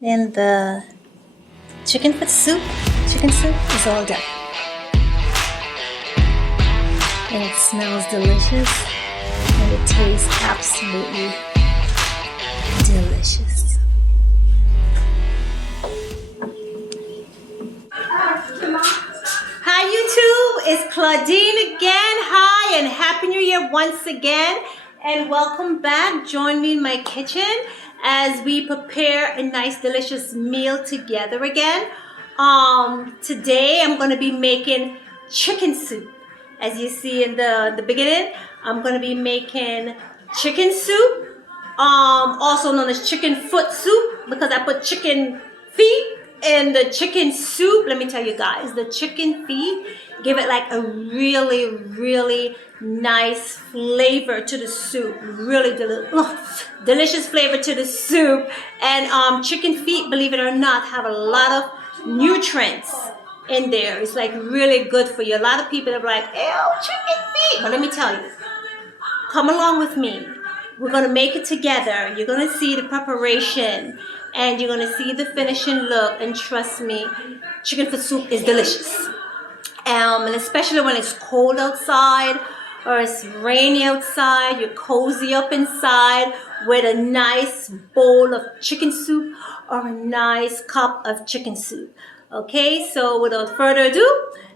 And the chicken soup is all done. And it smells delicious. And it tastes absolutely delicious. Hi YouTube, it's Claudine again. Hi and Happy New Year once again. And welcome back. Join me in my kitchen as we prepare a nice delicious meal together again. Today I'm going to be making chicken soup. As you see in the beginning, I'm going to be making chicken soup, also known as chicken foot soup, because I put chicken feet in the chicken soup. Let me tell you guys, the chicken feet give it like a really nice flavor to the soup. Really delicious flavor to the soup. And chicken feet, believe it or not, have a lot of nutrients in there. It's like really good for you. A lot of people are like, ew, chicken feet. But let me tell you, come along with me. We're going to make it together. You're going to see the preparation and you're going to see the finishing look. And trust me, chicken foot soup is delicious. And especially when it's cold outside or it's rainy outside, you're cozy up inside with a nice bowl of chicken soup or a nice cup of chicken soup. Okay, so without further ado,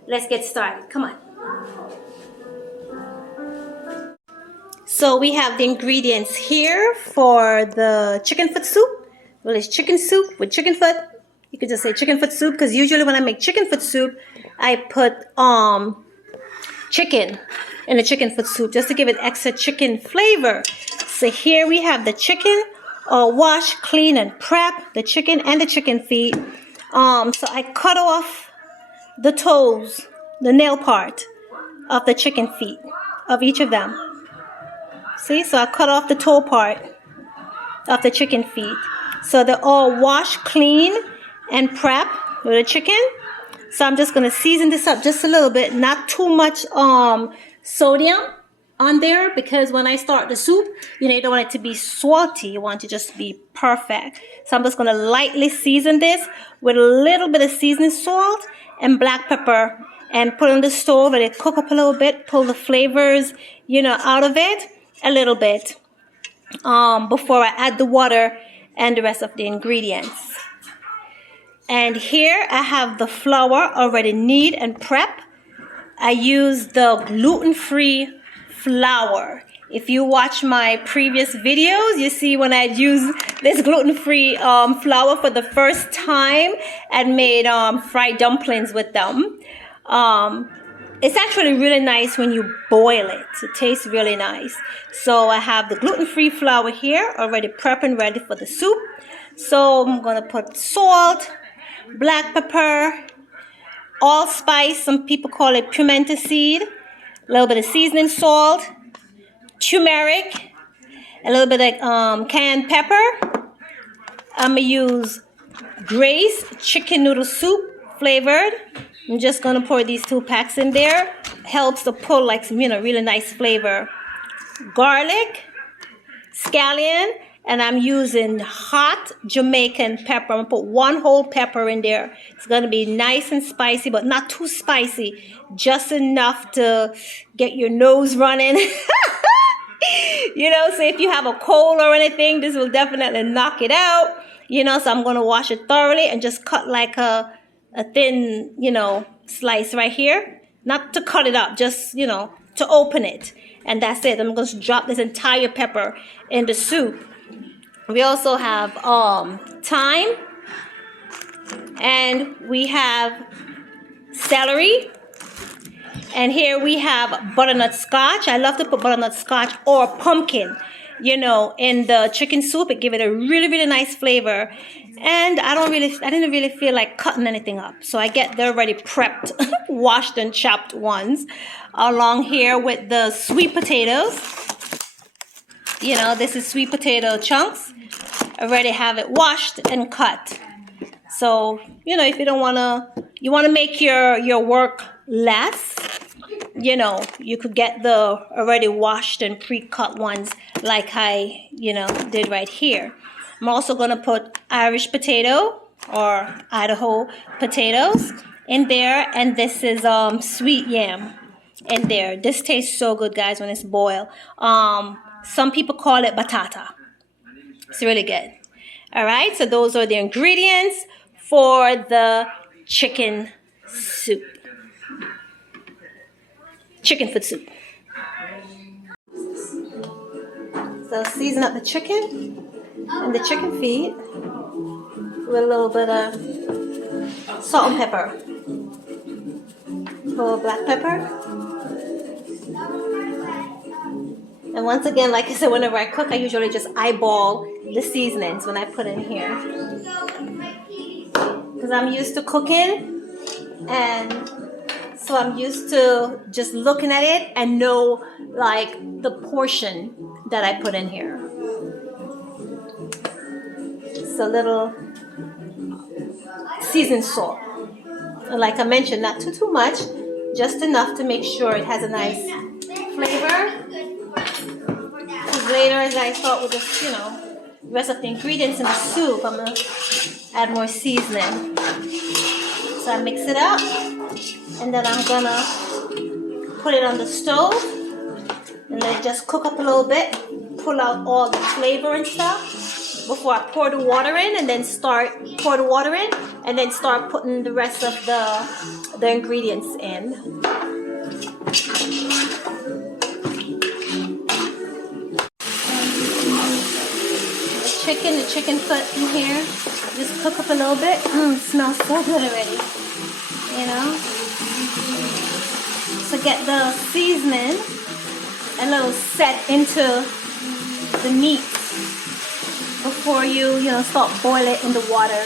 let's get started. Come on. So we have the ingredients here for the chicken foot soup. Well, it's chicken soup with chicken foot. You could just say chicken foot soup because usually when I make chicken foot soup, I put chicken in the chicken foot soup just to give it extra chicken flavor. So here we have the chicken, wash, clean, and prep the chicken and the chicken feet. So I cut off the toes, the nail part of the chicken feet, of each of them. See, so I cut off the toe part of the chicken feet. So they're all washed, clean, and prep with the chicken. So I'm just going to season this up just a little bit, not too much sodium on there, because when I start the soup, you don't want it to be salty. You want it to just be perfect. So I'm just going to lightly season this with a little bit of seasoning salt and black pepper and put it on the stove, let it cook up a little bit, pull the flavors, out of it a little bit before I add the water and the rest of the ingredients. And here I have the flour already knead and prep. I use the gluten-free flour. If you watch my previous videos, you see when I used this gluten-free flour for the first time and made fried dumplings with them. It's actually really nice when you boil it. It tastes really nice. So I have the gluten-free flour here already prepped and ready for the soup. So I'm going to put salt, black pepper, allspice, some people call it pimento seed, a little bit of seasoning salt, turmeric, a little bit of cayenne pepper. I'm going to use Grace chicken noodle soup flavored. I'm just going to pour these 2 packs in there. Helps to pull like some, really nice flavor. Garlic, scallion, and I'm using hot Jamaican pepper. I'm going to put 1 whole pepper in there. It's going to be nice and spicy, but not too spicy. Just enough to get your nose running. So if you have a cold or anything, this will definitely knock it out. So I'm going to wash it thoroughly and just cut like a thin, slice right here. Not to cut it up, just, to open it. And that's it. I'm going to drop this entire pepper in the soup. We also have thyme. And we have celery. And here we have butternut scotch. I love to put butternut scotch or pumpkin, in the chicken soup. It gives it a really nice flavor. And I didn't really feel like cutting anything up. So I get the already prepped, washed and chopped ones along here with the sweet potatoes. This is sweet potato chunks. I already have it washed and cut. So, if you don't you want to make your work less, you could get the already washed and pre-cut ones like I, did right here. I'm also going to put Irish potato or Idaho potatoes in there. And this is sweet yam in there. This tastes so good, guys, when it's boiled. Some people call it batata. It's really good. All right, so those are the ingredients for the chicken soup. Chicken foot soup. So season up the chicken and the chicken feet with a little bit of salt and pepper. A little black pepper. And once again, like I said, whenever I cook, I usually just eyeball the seasonings when I put in here. Because I'm used to cooking, and so I'm used to just looking at it and know like the portion that I put in here. So little seasoned salt. And like I mentioned, not too much, just enough to make sure it has a nice flavor. Because later, as I thought with the, the rest of the ingredients in the soup, I'm gonna add more seasoning. So I mix it up, and then I'm gonna put it on the stove and let it just cook up a little bit, pull out all the flavor and stuff before I pour the water in, and then start putting the rest of the ingredients in. The chicken foot in here, just cook up a little bit. It smells so good already, So get the seasoning a little set into the meat before you start boiling it in the water.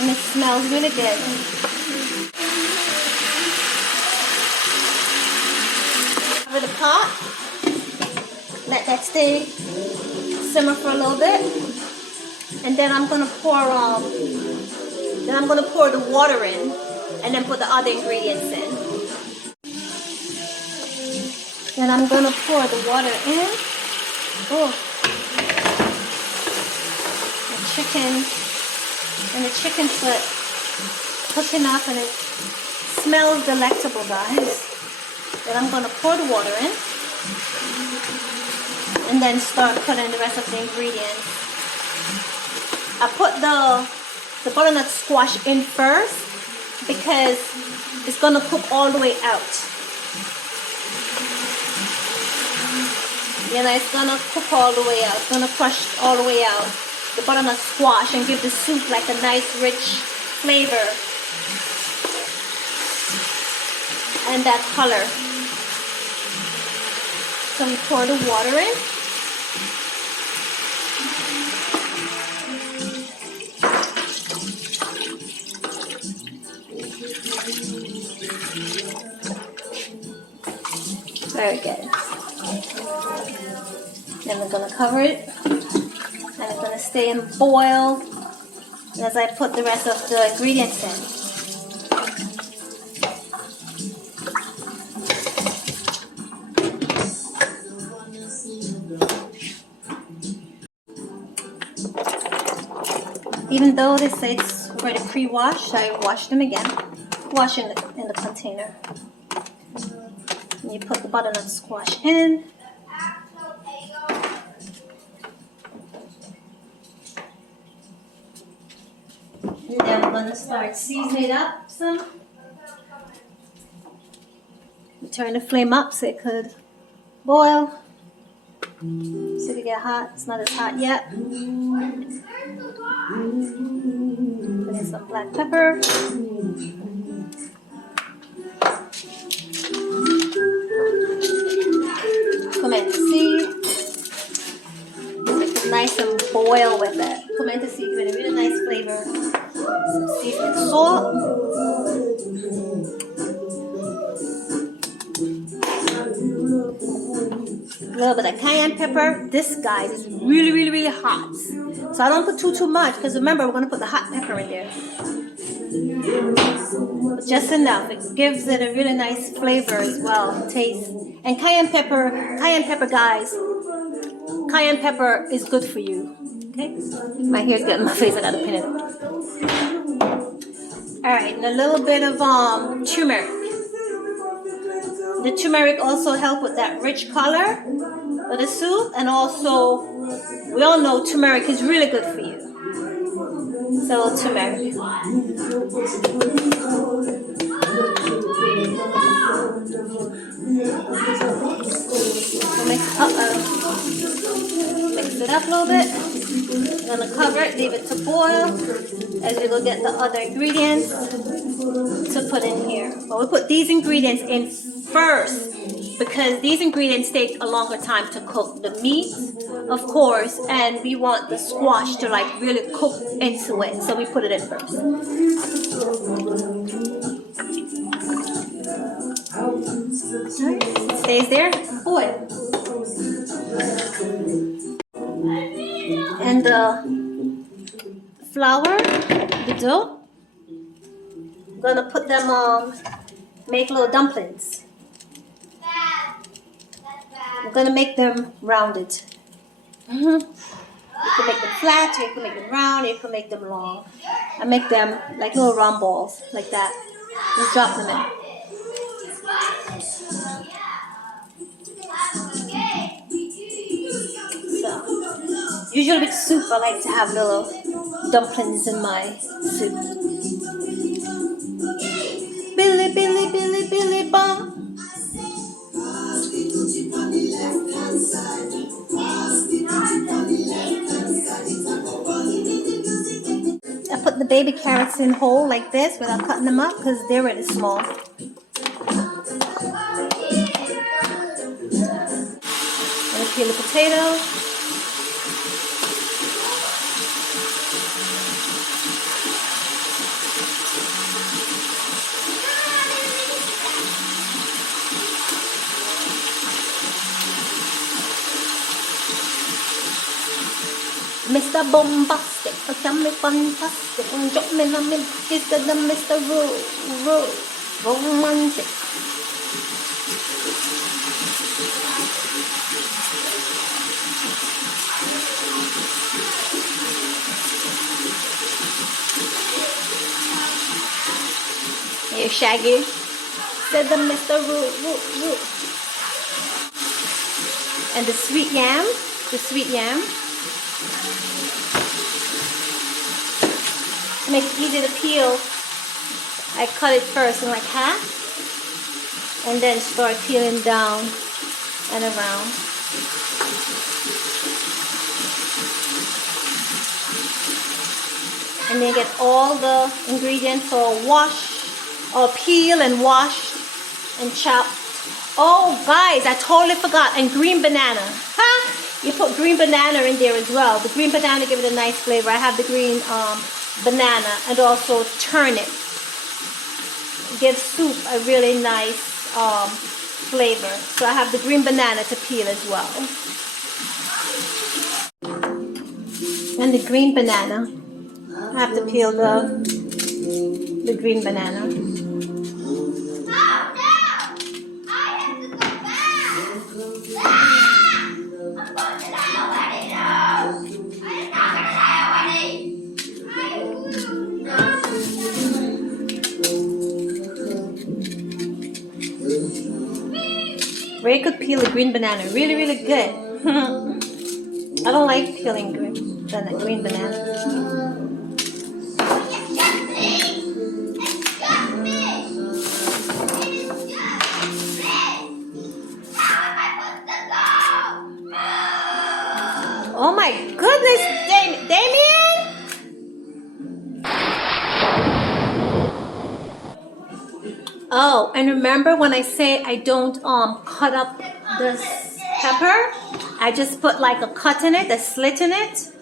And it smells really good. Cover the pot. Let that stay simmer for a little bit, and then I'm gonna pour the water in, and then put the other ingredients in. Then I'm gonna pour the water in. Oh, the chicken and the chicken foot cooking up, and it smells delectable, guys. Then I'm gonna pour the water in. And then start putting the rest of the ingredients. I put the butternut squash in first because it's gonna cook all the way out. It's gonna cook all the way out. It's gonna crush all the way out the butternut squash and give the soup like a nice rich flavor and that color. So we pour the water in. Very good. Then we're going to cover it, and it's going to stay and boil as I put the rest of the ingredients in. Even though they say it's already pre-washed, I wash them again. Wash in the container. And you put the butternut squash in. And then we're going to start seasoning it up some. You turn the flame up so it could boil. So it could get hot. It's not as hot yet. Put in some black pepper. Pimento seed. Make it nice and boil with it. Pimento seed with a really nice flavor. Some seasoned salt. A little bit of cayenne pepper. This, guys, is really, really, really hot. So I don't put too much because remember, we're going to put the hot pepper in there. But just enough. It gives it a really nice flavor as well. Taste. And cayenne pepper, guys, cayenne pepper is good for you. Okay? My hair's getting in my face. I gotta pin it up. Alright, and a little bit of turmeric. The turmeric also helps with that rich color of the soup, and also we all know turmeric is really good for you. So turmeric. Mix it up a little bit. I'm gonna cover it, leave it to boil as we go get the other ingredients to put in here. But we put these ingredients in first because these ingredients take a longer time to cook. The meat, of course, and we want the squash to like really cook into it, so we put it in first. It stays there, boil. And the flour, the dough, I'm gonna put them make little dumplings. I'm gonna make them rounded. You can make them flat, or you can make them round, or you can make them long. I make them like little round balls, like that. Just drop them in. So, usually with soup, I like to have little dumplings in my soup. Billy, Billy, Billy, Billy, bum. I put the baby carrots in whole like this without cutting them up because they're really small. And peel the potatoes. Mr. Bombastic, tell me fantastic, drop me in the mid, kiss the Mr. Romantic. Hey, Shaggy, said the Mr. And the sweet yam, To make it easy to peel, I cut it first in like half and then start peeling down and around. And then get all the ingredients all washed or peeled and washed and chopped. Oh guys, I totally forgot, and green banana. Ha! You put green banana in there as well. The green banana gives it a nice flavor. I have the green banana and also turnip. It gives soup a really nice flavor. So I have the green banana to peel as well. And the green banana. I have to peel the green banana. Ray could peel a green banana really, really good. I don't like peeling green banana. Oh my goodness, Damien! Oh, and remember when I say I don't cut up this pepper? I just put like a cut in it, a slit in it.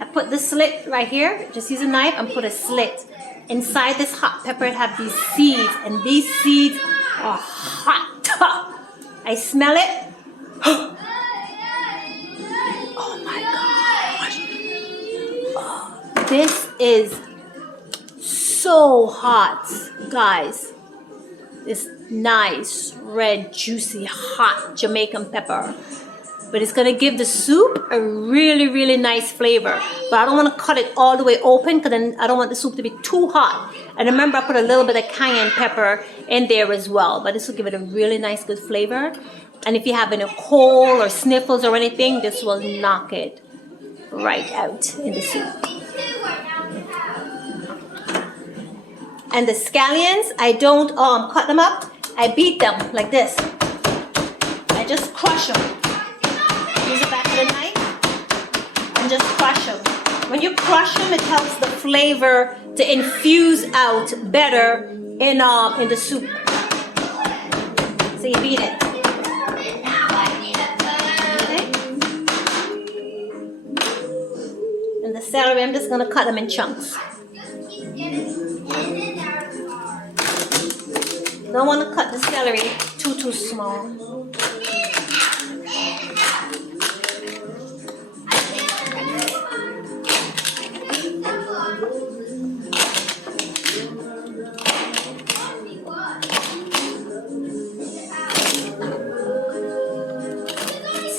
I put the slit right here, just use a knife and put a slit. Inside this hot pepper it have these seeds, and these seeds are hot. I smell it. Oh my gosh. This is so hot, guys. This nice, red, juicy, hot Jamaican pepper. but it's gonna give the soup a really, really nice flavor. But I don't wanna cut it all the way open because then I don't want the soup to be too hot. And remember, I put a little bit of cayenne pepper in there as well, but this will give it a really nice, good flavor. And if you have any cold or sniffles or anything, this will knock it right out in the soup. And the scallions, I don't cut them up. I beat them like this. I just crush them. Use the back of the knife and just crush them. When you crush them, it helps the flavor to infuse out better in the soup. So you beat it. Okay. And the celery, I'm just gonna cut them in chunks. Don't want to cut the celery too small.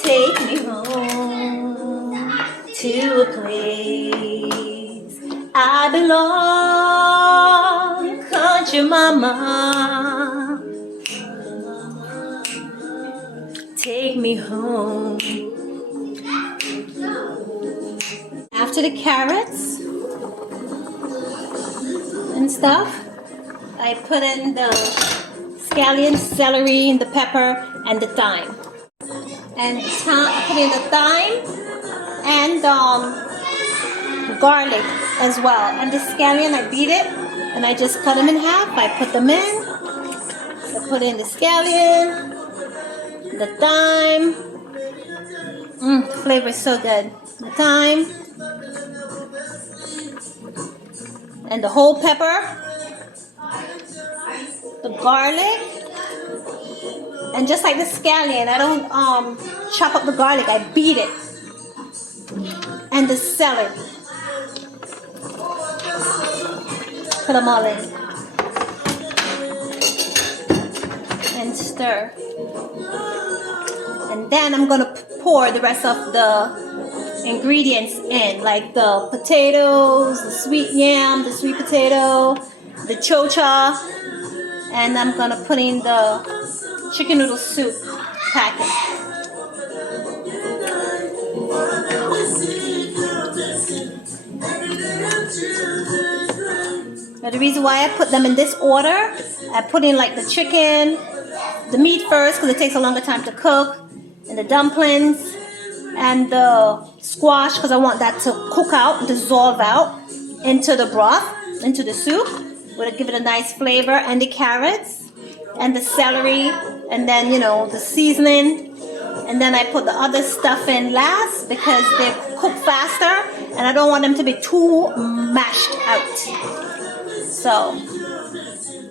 Take me home to a place I belong, country mama. Take me home. After the carrots and stuff, I put in the scallion, celery, the pepper, and the thyme. And I put in the thyme and garlic as well. And the scallion, I beat it and I just cut them in half. I put them in. I put in the scallion, the thyme. The flavor is so good. The thyme and the whole pepper, the garlic, and just like the scallion, I don't chop up the garlic, I beat it, and the celery. Put them all in and stir. And then I'm gonna pour the rest of the ingredients in, like the potatoes, the sweet yam, the sweet potato, the chocha, and I'm gonna put in the chicken noodle soup packet. Now the reason why I put them in this order, I put in like the chicken, the meat first because it takes a longer time to cook, and the dumplings, and the squash because I want that to cook out, dissolve out into the broth, into the soup. Would give it a nice flavor, and the carrots, and the celery, and then the seasoning, and then I put the other stuff in last because they cook faster, and I don't want them to be too mashed out. So,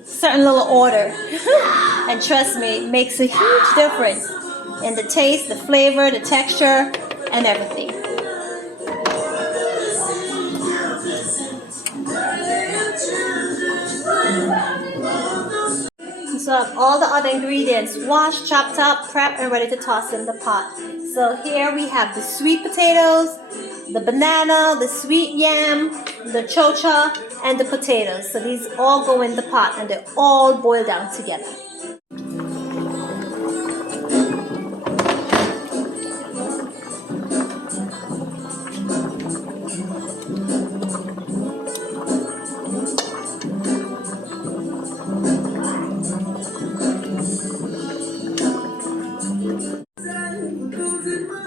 certain little order, and trust me, it makes a huge difference in the taste, the flavor, the texture, and everything. So I have all the other ingredients washed, chopped up, prepped, and ready to toss in the pot. So here we have the sweet potatoes, the banana, the sweet yam, the chocha, and the potatoes. So these all go in the pot and they all boil down together.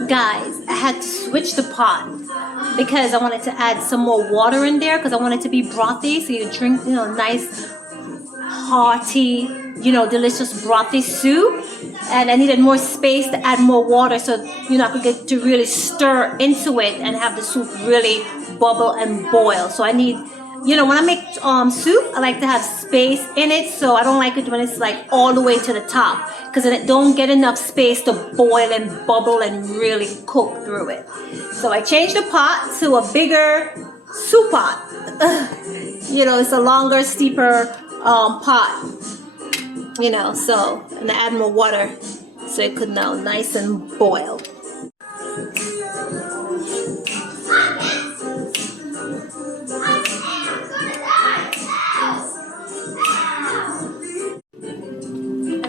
Guys, I had to switch the pot because I wanted to add some more water in there because I want it to be brothy, so you drink, nice, hearty, delicious brothy soup. And I needed more space to add more water so, I could get to really stir into it and have the soup really bubble and boil. So I need, when I make soup, I like to have space in it, so I don't like it when it's like all the way to the top because then it don't get enough space to boil and bubble and really cook through it. So I changed the pot to a bigger soup pot. It's a longer, steeper pot. So, and I add more water so it could now nice and boil.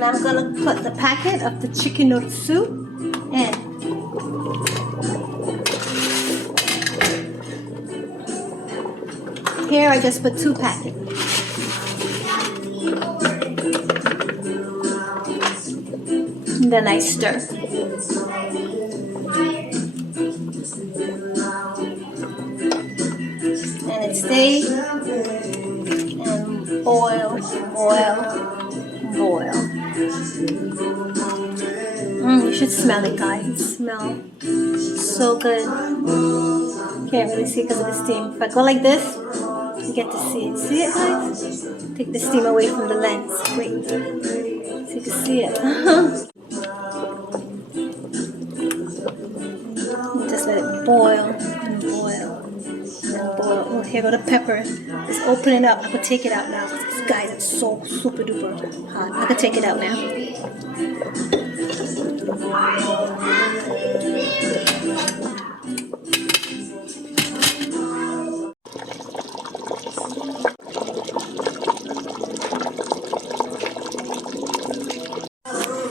And I'm gonna put the packet of the chicken noodle soup in. Here I just put 2 packets. And then I stir. And it stays and boil, boil, boil. You should smell it, guys. It smells so good. Can't really see because of the steam. If I go like this, you get to see it. See it, guys? Take the steam away from the lens. Wait, so you can see it. Just let it boil and boil and boil. Oh, here go the pepper. It's opening up. I could take it out now. Guys, it's so super duper hot. I could take it out now.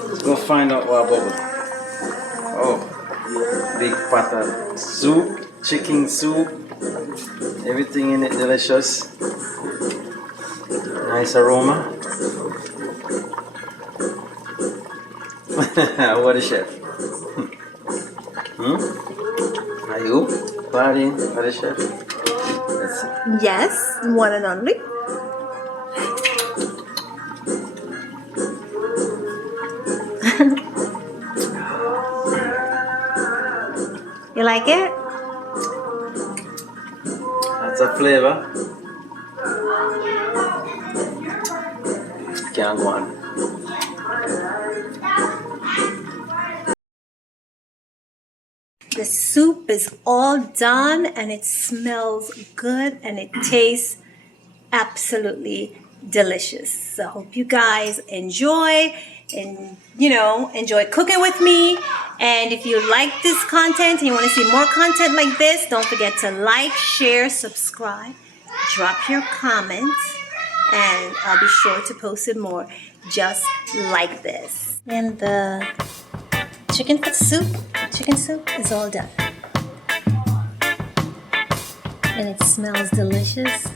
Let's go find out what about. Oh, big pot of soup, chicken soup, everything in it delicious. Nice aroma. What a chef. Are you? Claudine, what a chef. Let's see. Yes, one and only. You like it? That's a flavor. Can't go on. The soup is all done and it smells good and it tastes absolutely delicious. So I hope you guys enjoy and enjoy cooking with me. And if you like this content and you want to see more content like this, don't forget to like, share, subscribe, drop your comments, and I'll be sure to post it more just like this. And the chicken soup is all done. And it smells delicious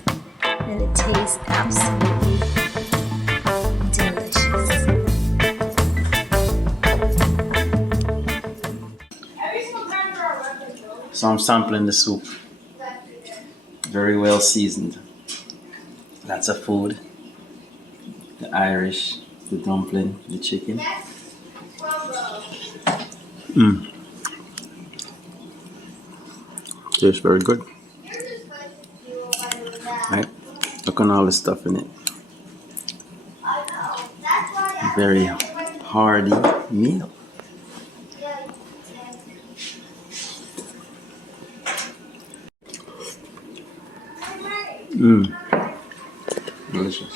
and it tastes absolutely delicious. So I'm sampling the soup. Very well seasoned. Lots of food. The Irish, the dumpling, the chicken. Tastes very good. Right? Look on all the stuff in it. Very hearty meal. Delicious.